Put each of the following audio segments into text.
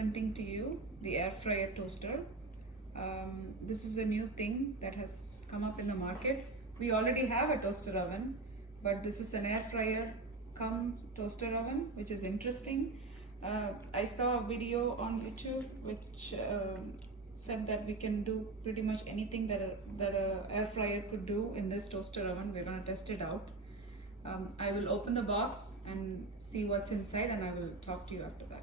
presenting to you the air fryer toaster. This is a new thing that has come up in the market. We already have a toaster oven, but this is an air fryer cum toaster oven, which is interesting. I saw a video on YouTube which said that we can do pretty much anything that a air fryer could do in this toaster oven. We're going to test it out. I will open the box and see what's inside, and I will talk to you after that.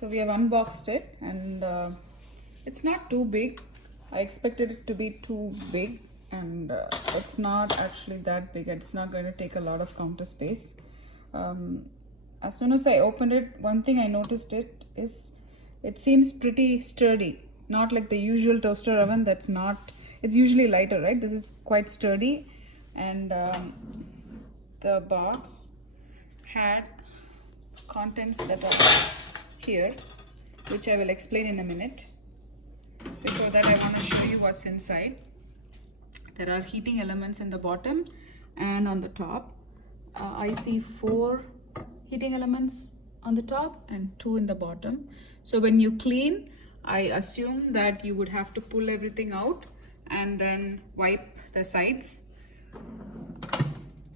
So we have unboxed it, and it's not too big. I expected it to be too big, and it's not actually that big. It's not going to take a lot of counter space. As soon as I opened it, one thing I noticed is it seems pretty sturdy. Not like the usual toaster oven that's not, it's usually lighter, right? This is quite sturdy, and the box had contents that are here, which I will explain in a minute. Before that, I want to show you what's inside. There are heating elements in the bottom and on the top. I see 4 heating elements on the top and 2 in the bottom. So when you clean, I assume that you would have to pull everything out and then wipe the sides.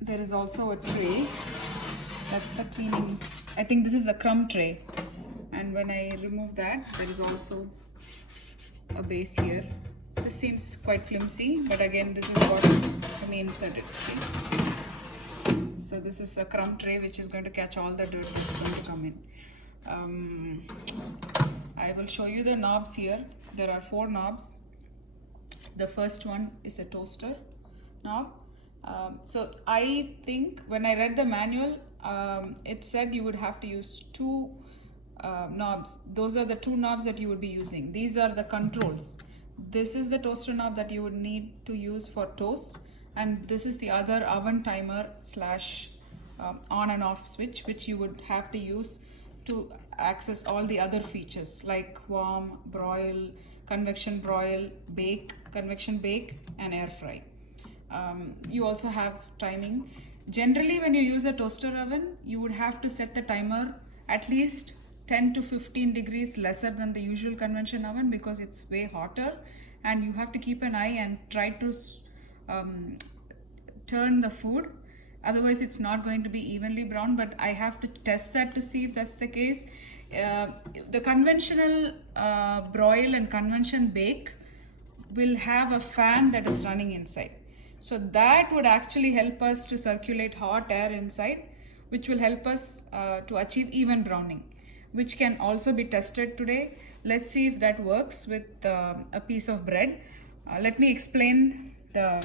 There is also a tray. That's the cleaning. I think this is a crumb tray. And when I remove that, there is also a base here. This seems quite flimsy, but again, this is what the main set it. So this is a crumb tray which is going to catch all the dirt that's going to come in. I will show you the knobs here. There are 4 knobs. The first one is a toaster knob. So I think when I read the manual, it said you would have to use 2 knobs. Those are the 2 knobs that you would be using. These are the controls. This is the toaster knob that you would need to use for toast, and this is the other oven timer / on and off switch, which you would have to use to access all the other features like warm, broil, convection broil, bake, convection bake, and air fry. You also have timing. Generally, when you use a toaster oven, you would have to set the timer at least 10 to 15 degrees lesser than the usual convention oven, because it's way hotter, and you have to keep an eye and try to turn the food. Otherwise, it's not going to be evenly browned, but I have to test that to see if that's the case. The conventional broil and convention bake will have a fan that is running inside. So that would actually help us to circulate hot air inside, which will help us to achieve even browning, which can also be tested today. Let's see if that works with a piece of bread. Let me explain the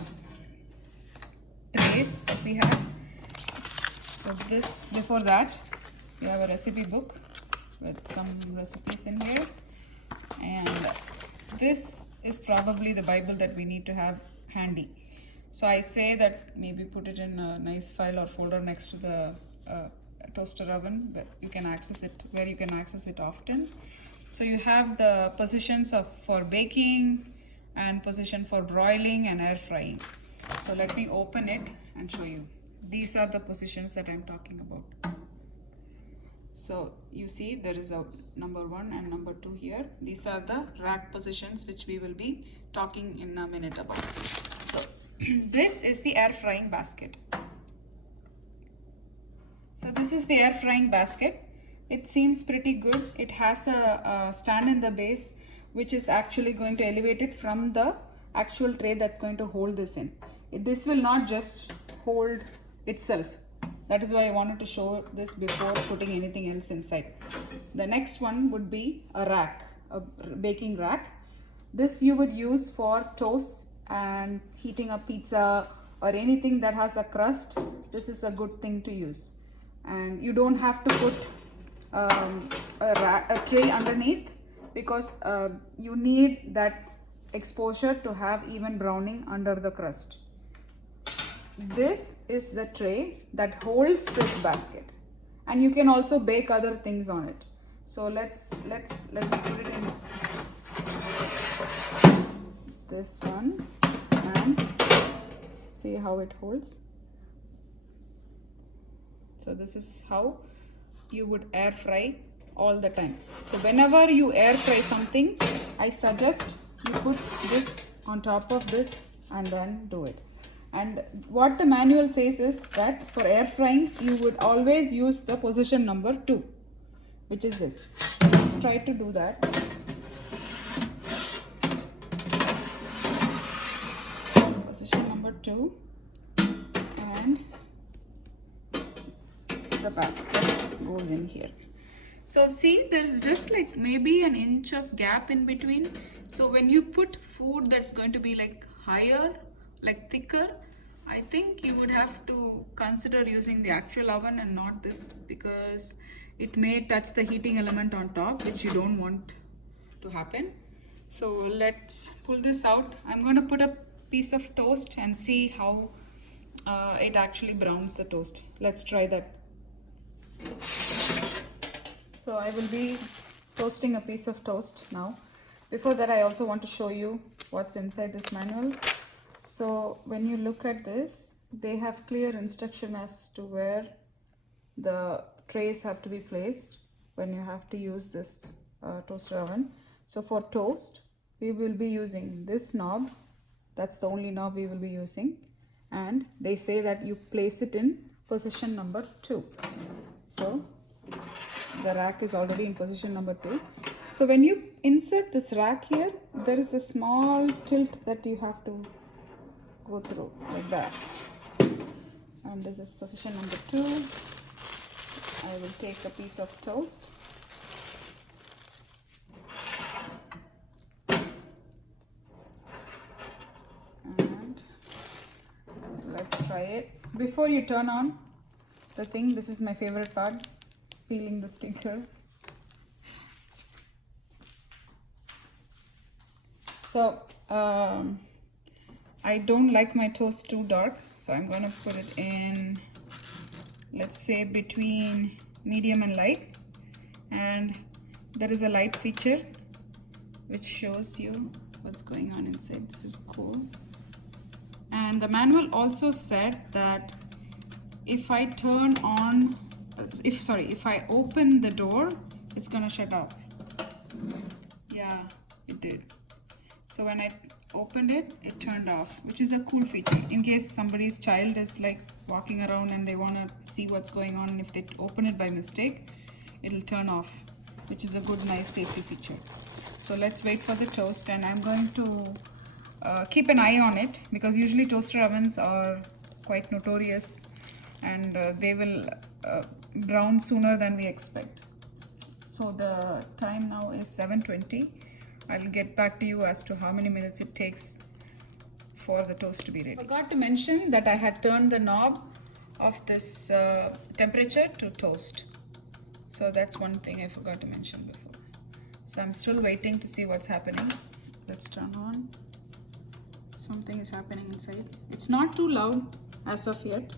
trays that we have. So this, before that, we have a recipe book with some recipes in here, and this is probably the Bible that we need to have handy. So I say that maybe put it in a nice file or folder next to the toaster oven, but you can access it where you can access it often. So you have the positions for baking and position for broiling and air frying. So let me open it and show you. These are the positions that I'm talking about. So you see there is a number 1 and number 2 here. These are the rack positions which we will be talking in a minute about. So this is the air frying basket. So this is the air frying basket. It seems pretty good. It has a stand in the base which is actually going to elevate it from the actual tray that's going to hold this in. This will not just hold itself. That is why I wanted to show this before putting anything else inside. The next one would be a rack, a baking rack. This you would use for toast and heating up pizza or anything that has a crust. This is a good thing to use. And you don't have to put a tray underneath, because you need that exposure to have even browning under the crust. This is the tray that holds this basket, and you can also bake other things on it. So let me put it in this one and see how it holds. So this is how you would air fry all the time. So whenever you air fry something, I suggest you put this on top of this and then do it. And what the manual says is that for air frying, you would always use the position number 2, which is this. Let's try to do that. Position number 2, and the basket goes in here. So see, there's just like maybe an inch of gap in between. So when you put food that's going to be like higher, like thicker, I think you would have to consider using the actual oven and not this, because it may touch the heating element on top, which you don't want to happen. So let's pull this out. I'm going to put a piece of toast and see how it actually browns the toast. Let's try that. So I will be toasting a piece of toast now. Before that, I also want to show you what's inside this manual. So when you look at this, they have clear instruction as to where the trays have to be placed when you have to use this toaster oven. So for toast, we will be using this knob. That's the only knob we will be using. And they say that you place it in position number 2. So the rack is already in position number 2. So when you insert this rack here, there is a small tilt that you have to go through like that. And this is position number 2. I will take a piece of toast. And let's try it. Before you turn on the thing, this is my favorite part, peeling the sticker. So I don't like my toast too dark, so I'm going to put it in, let's say, between medium and light. And there is a light feature which shows you what's going on inside. This is cool. And the manual also said that if I turn on, if I open the door, it's gonna shut off. Yeah, it did. So when I opened it, it turned off, which is a cool feature in case somebody's child is like walking around and they want to see what's going on. If they open it by mistake, it'll turn off, which is a good, nice safety feature. So let's wait for the toast, and I'm going to keep an eye on it, because usually toaster ovens are quite notorious, and they will brown sooner than we expect. So the time now is 7:20. I'll get back to you as to how many minutes it takes for the toast to be ready. I forgot to mention that I had turned the knob of this temperature to toast. So that's one thing I forgot to mention before. So I'm still waiting to see what's happening. Let's turn on. Something is happening inside. It's not too loud as of yet.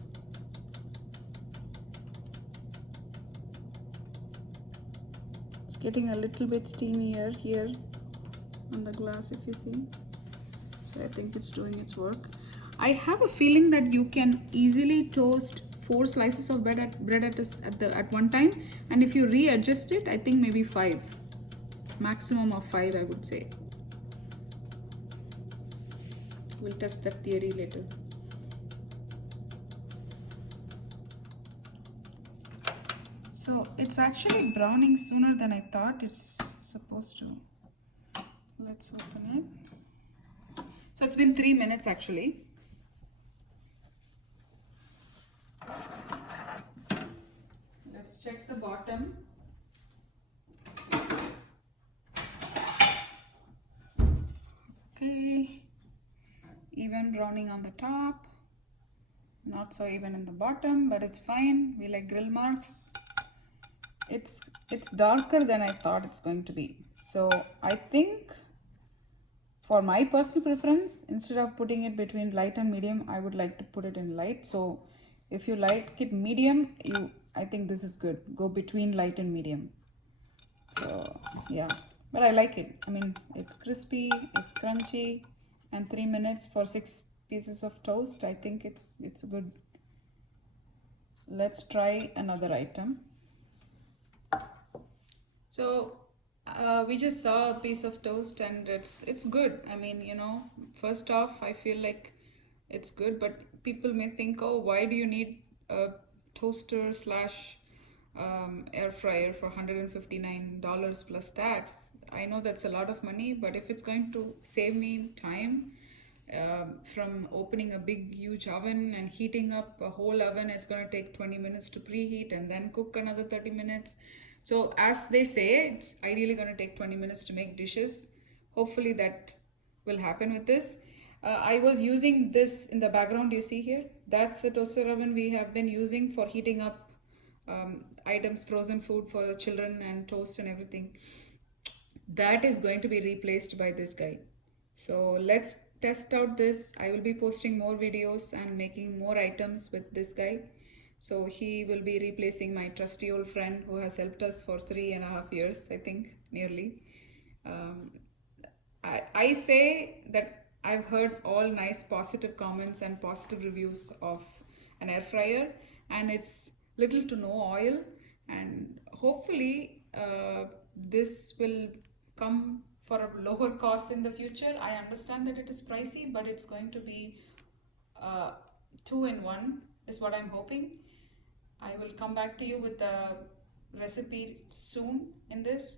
It's getting a little bit steamier here on the glass, if you see. So I think it's doing its work. I have a feeling that you can easily toast 4 slices of bread at one time, and if you readjust it, I think maybe 5, maximum of 5, I would say. We'll test that theory later. So it's actually browning sooner than I thought it's supposed to. Let's open it. So So it's been 3 minutes actually. Let's check the bottom. Okay, even browning on the top, not so even in the bottom, but it's fine. We like grill marks. It's darker than I thought it's going to be. So I think for my personal preference, instead of putting it between light and medium, I would like to put it in light. So if you like it medium, I think this is good. Go between light and medium. So yeah, but I like it. I mean, it's crispy, it's crunchy, and 3 minutes for 6 pieces of toast. I think it's good. Let's try another item. So we just saw a piece of toast and it's good. I mean, you know, first off, I feel like it's good, but people may think, oh, why do you need a toaster slash air fryer for $159 plus tax? I know that's a lot of money, but if it's going to save me time from opening a big huge oven and heating up a whole oven, it's going to take 20 minutes to preheat and then cook another 30 minutes. So as they say, it's ideally going to take 20 minutes to make dishes. Hopefully that will happen with this. I was using this in the background you see here. That's the toaster oven we have been using for heating up items, frozen food for the children and toast and everything. That is going to be replaced by this guy. So let's test out this. I will be posting more videos and making more items with this guy. So he will be replacing my trusty old friend who has helped us for 3.5 years, I think, nearly. Um, I say that I've heard all nice positive comments and positive reviews of an air fryer, and it's little to no oil, and hopefully this will come for a lower cost in the future. I understand that it is pricey, but it's going to be two in one is what I'm hoping. I will come back to you with the recipe soon in this.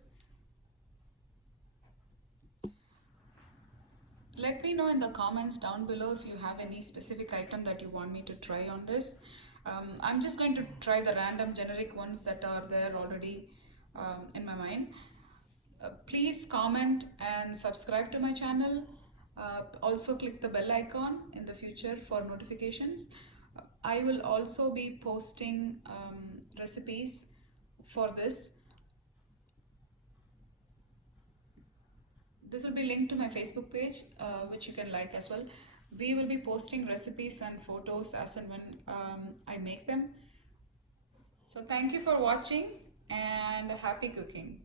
Let me know in the comments down below if you have any specific item that you want me to try on this. I'm just going to try the random generic ones that are there already in my mind. Please comment and subscribe to my channel. Also click the bell icon in the future for notifications. I will also be posting recipes for this. This will be linked to my Facebook page, which you can like as well. We will be posting recipes and photos as and when I make them. So thank you for watching and happy cooking.